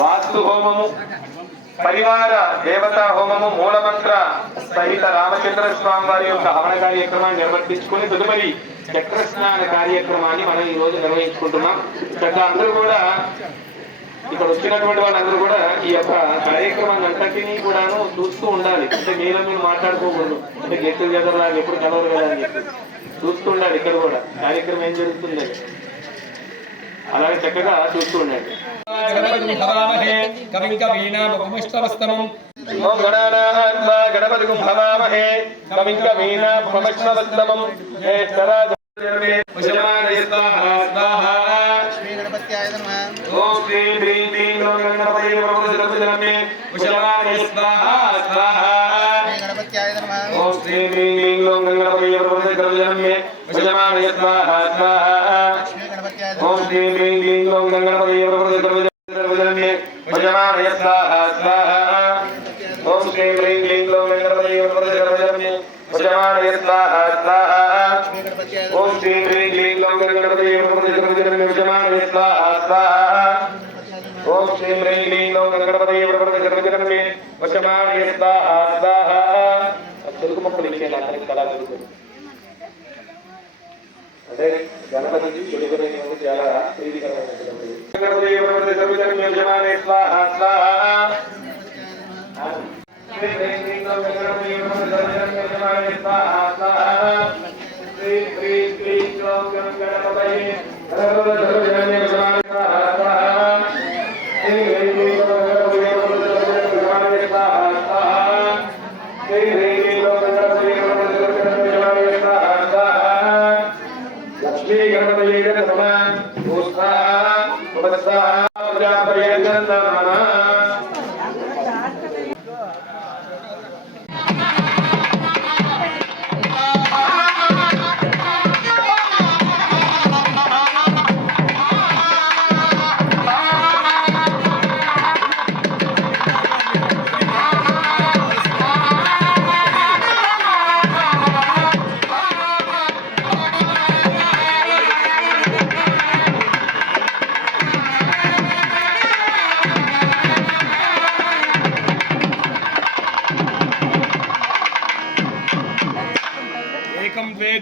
వాస్తు హోమము, పరివార దేవతా హోమము, మూలమంత్ర సహిత రామచంద్ర స్వామి వారి యొక్క హవన కార్యక్రమాన్ని నిర్వర్తించుకుని తదుపరి చక్రస్నాన కార్యక్రమాన్ని మనం ఈ రోజు నిర్వహించుకుంటున్నాం. అందరూ కూడా ఇక్కడ వచ్చినటువంటి వాళ్ళందరూ కూడా ఈ యొక్క కార్యక్రమాన్ని అంతటినీ కూడాను చూస్తూ ఉండాలి. అంటే మీరు మాట్లాడుకోకూడదు, అంటే గెట్లు జగలాగా ఎప్పుడు కలవరు కదా అని చెప్పి చూస్తూ ఉండాలి. ఇక్కడ కూడా కార్యక్రమం ఏం జరుగుతుంది అలాగే చక్కగా చూస్తూ ఉండండి. ఓం శ్రీ హ్రీం క్లీం గ్లౌం గణపతయే నమః. కుశలమాయ స్వాహా స్వాహా. ఓం శ్రీ హ్రీం క్లీం గ్లౌం గణపతయే నమః. కుశలమాయ స్వాహా స్వాహా. ఓం శ్రీ హ్రీం క్లీం గ్లౌం గణపతయే నమః. కుశలమాయ స్వాహా స్వాహా. ఓం శ్రీ హ్రీం క్లీం గ్లౌం గణపతయే నమః. కుశలమాయ స్వాహా స్వాహా. ఓం శ్రీ హ్రీం క్లీం గ్లౌం గణపతయే నమః. ఓం శ్రీ హ్రీం క్లీం గ్లౌం గణపతయే తెలుగు మొక్కలు ఇచ్చేది అందరికి కళ జరుగుతుంది. అంటే గణపతి తెలుగు చాలా ప్రీతికరమైనటువంటి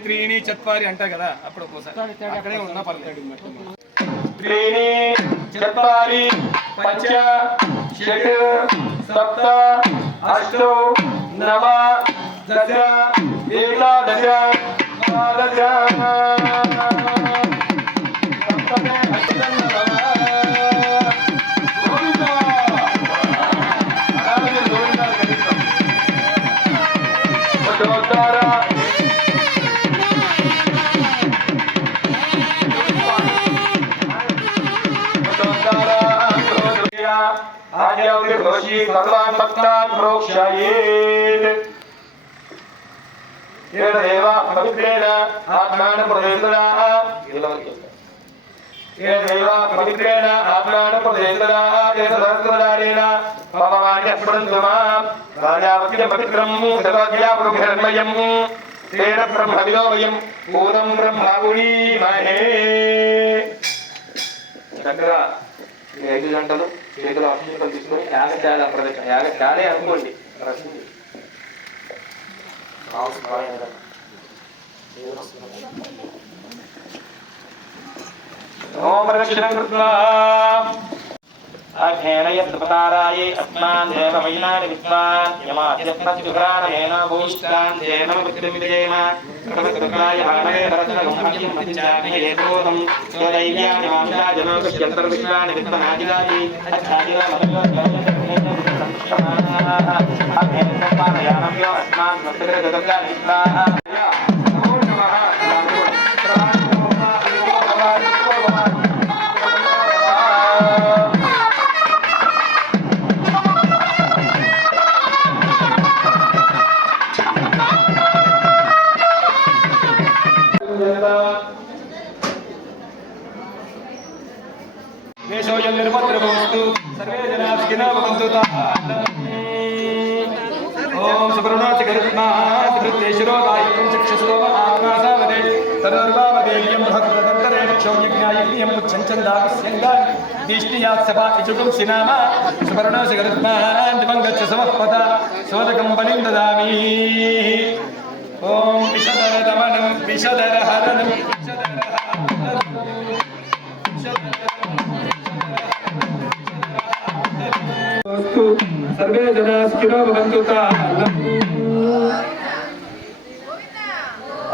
త్రీని చత్వారి అంటారు కదా, అప్పుడు ఒక్కోసారి అక్కడే ఉన్నా పర్లేదు. త్రీని చత్వారి పంచ షట్ సప్త అష్టౌ నవ దశ ఏకాదశ ద్వాదశ सर्वान् भक्तान् प्रोक्षयेत्। येन देव पवित्रेण आत्मानं प्रदेशदाः पवित्रेण आत्मानं प्रदेशदाः तेन सहस्रदारेण भगवान् स्मरन्तु मां राजापतिं पवित्रं सर्वज्ञापुरुषर्मयं तेन ब्रह्मविदो वयं पूर्णं ब्रह्मपुरीमहे। చక్కగా 5 గంటలు చేతులు అక్షింతలు తీసుకొని యాగశాల ప్రదక్షిణ, యాగశాలే అనుకోండి. ఓం ప్రదక్షిణం కృత్వా అఘేనయత్పతారాయే అస్మాన్ దేవమయనాని విద్వాన్ యమాదిస్మతిదురాణేన భూష్టాన్ దేనమ కృతిమిదేమ కృతకృతాయ భానగే రచనగంభ్యం మతిచామియేతోదం స్వదైవ్యాని మాంసాజనోకృష్యంతర్విశ్వాని విద్వనాదిగాది అచ్ఛాదిగా మతయోద్భవయ అఘేనయత్పతారాయానమ్యో అస్మాన్ మత్తగరగంగా విద్వాన్ నమో నమః देशोऽयं निर्भद्रभवस्तु सर्वे जनाः सुखिनः भवन्तु ओम सुब्रह्मण्य गरुत्माः धृतेश्वरोदायकं चक्षुस्तोम आत्मा सावदे तदर्वावदेव्यं भद्रदत्तरेण क्षौयज्ञायज्ञं मुच्छञ्चन्दास्यन्दा दिष्टियात् सभा इचुटुं सिनामा सुब्रह्मण्य गरुत्माः दिवङ्गच्छ समःपदा सोदकं बलिं ददामि ओम विशदरदमनं विशदरहरणं सर्वे जनाः सुखिनो भवन्तु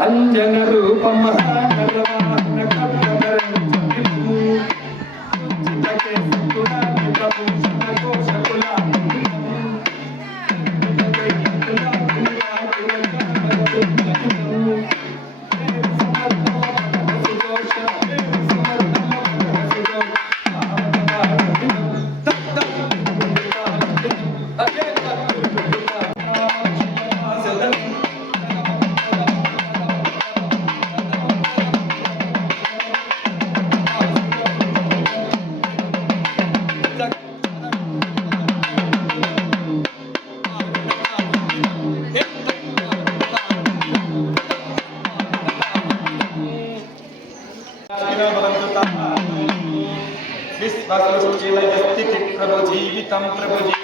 अंजनरूपं प्रभु जीवितं प्रभु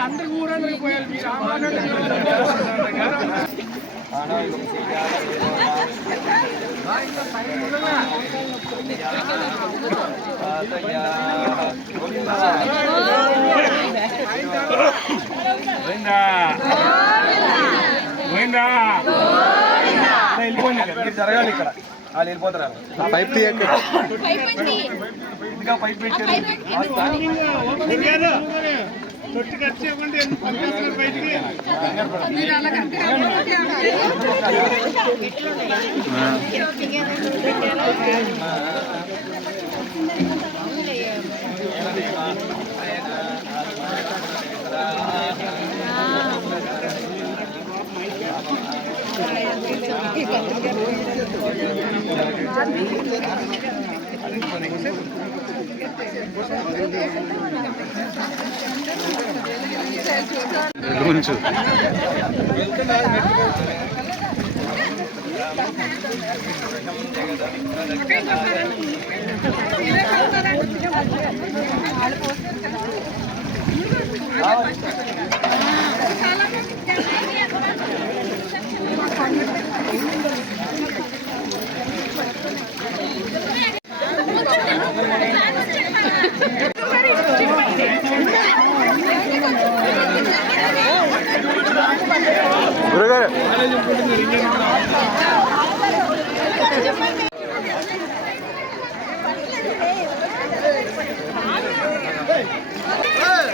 అందరు ఊరందరికి పోయాలి మీరు వెళ్ళిపోయింది జరగాలి ఇక్కడ వాళ్ళు వెళ్ళిపోతారు పైప్ ఇంకా పైప్ పెట్టారు తొట్టి ఖర్చు ఇవ్వండి పంపిస్తున్నారు బయటికి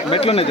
మెట్లున్నాయి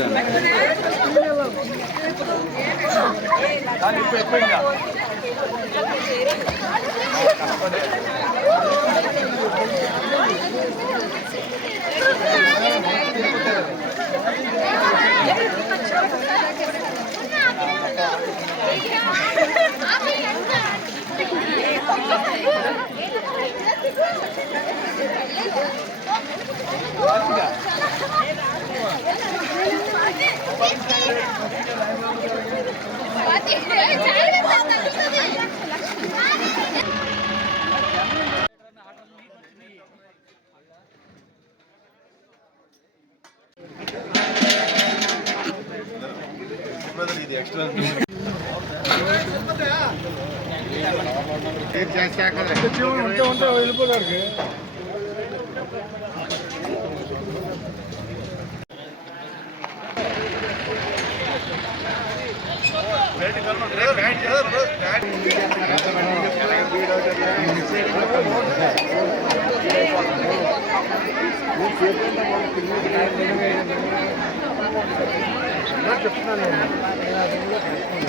ఇది ఎక్స్ట్రా వెళ్ళిపోతారు చెప్తున్నాను